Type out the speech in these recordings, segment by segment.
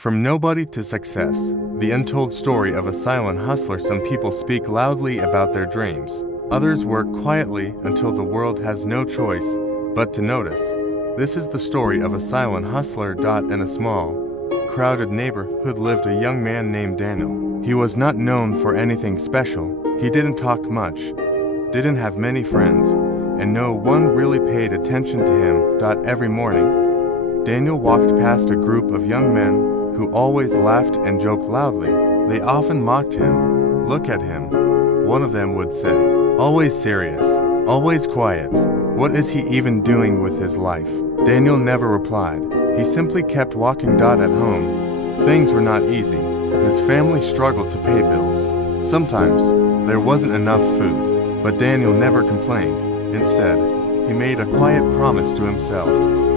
From nobody to success, the untold story of a silent hustler. Some people speak loudly about their dreams. Others work quietly until the world has no choice but to notice. This is the story of a silent hustler. In a small, crowded neighborhood lived a young man named Daniel. He was not known for anything special. He didn't talk much, didn't have many friends, and no one really paid attention to him. Every morning, Daniel walked past a group of young men who always laughed and joked loudly. They often mocked him. "Look at him," one of them would say. "Always serious, always quiet. What is he even doing with his life?" Daniel never replied. He simply kept walking. At home, things were not easy. His family struggled to pay bills. Sometimes, there wasn't enough food. But Daniel never complained. Instead, he made a quiet promise to himself.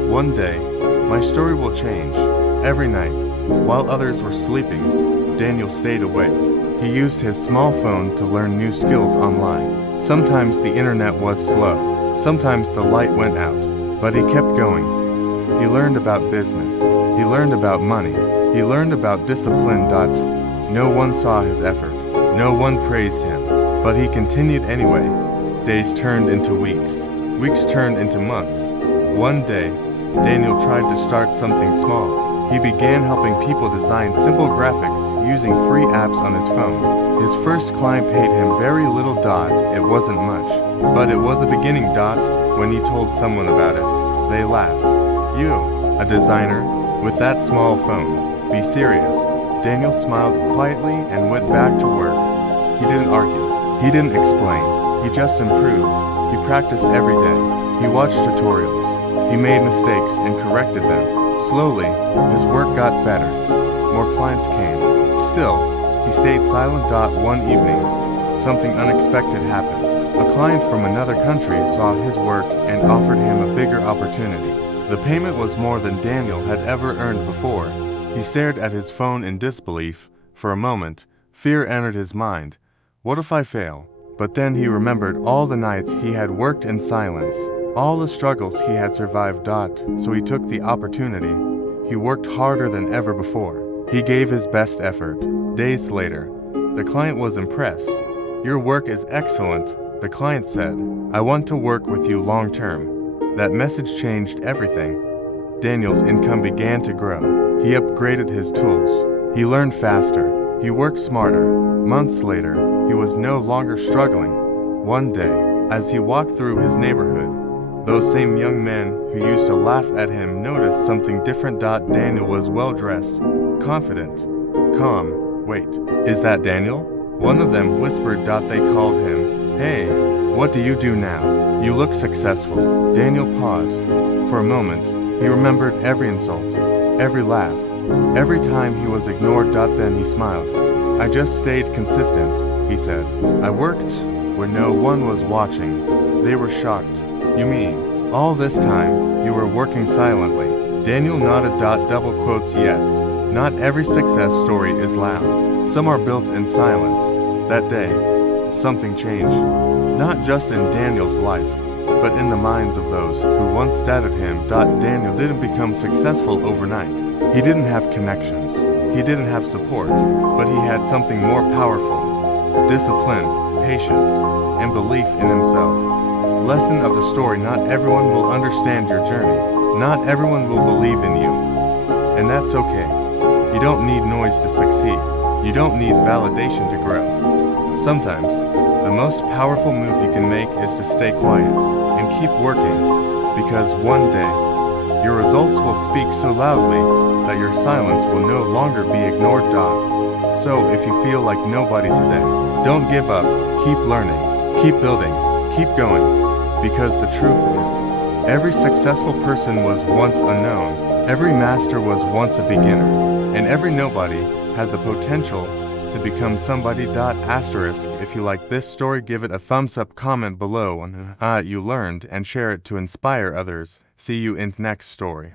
"One day, my story will change." Every night, while others were sleeping, Daniel stayed awake. He used his small phone to learn new skills online. Sometimes the internet was slow. Sometimes the light went out. But he kept going. He learned about business. He learned about money. He learned about discipline. No one saw his effort. No one praised him. But he continued anyway. Days turned into weeks. Weeks turned into months. One day, Daniel tried to start something small. He began helping people design simple graphics using free apps on his phone. His first client paid him very little. It wasn't much, but it was a beginning. When he told someone about it, they laughed. "You, a designer, with that small phone? Be serious." Daniel smiled quietly and went back to work. He didn't argue. He didn't explain. He just improved. He practiced every day. He watched tutorials. He made mistakes and corrected them. Slowly, his work got better. More clients came. Still, he stayed silent. One evening, something unexpected happened. A client from another country saw his work and offered him a bigger opportunity. The payment was more than Daniel had ever earned before. He stared at his phone in disbelief. For a moment, fear entered his mind. What if I fail? But then he remembered all the nights he had worked in silence, all the struggles he had survived. So he took the opportunity. He worked harder than ever before. He gave his best effort. Days later, the client was impressed. "Your work is excellent," the client said. "I want to work with you long term." That message changed everything. Daniel's income began to grow. He upgraded his tools. He learned faster. He worked smarter. Months later, he was no longer struggling. One day, as he walked through his neighborhood, those same young men who used to laugh at him noticed something different. Daniel was well-dressed, confident, calm. "Wait, is that Daniel?" One of them whispered. They called him. "Hey, what do you do now? You look successful." Daniel paused. For a moment, he remembered every insult, every laugh, every time he was ignored. Then he smiled. "I just stayed consistent," he said. "I worked when no one was watching." They were shocked. "You mean, all this time, you were working silently?" Daniel nodded. Double quotes. "Yes, not every success story is loud. Some are built in silence." That day, something changed. Not just in Daniel's life, but in the minds of those who once doubted him. Daniel didn't become successful overnight. He didn't have connections. He didn't have support, but he had something more powerful: discipline, patience, and belief in himself. Lesson of the story: not everyone will understand your journey. Not everyone will believe in you. And that's okay. You don't need noise to succeed. You don't need validation to grow. Sometimes, the most powerful move you can make is to stay quiet and keep working, because one day, your results will speak so loudly that your silence will no longer be ignored. So if you feel like nobody today, don't give up. Keep learning, keep building, keep going, because the truth is, every successful person was once unknown, every master was once a beginner, and every nobody has the potential to become somebody. Asterisk, if you like this story, give it a thumbs up, comment below on you learned, and share it to inspire others. See you in the next story.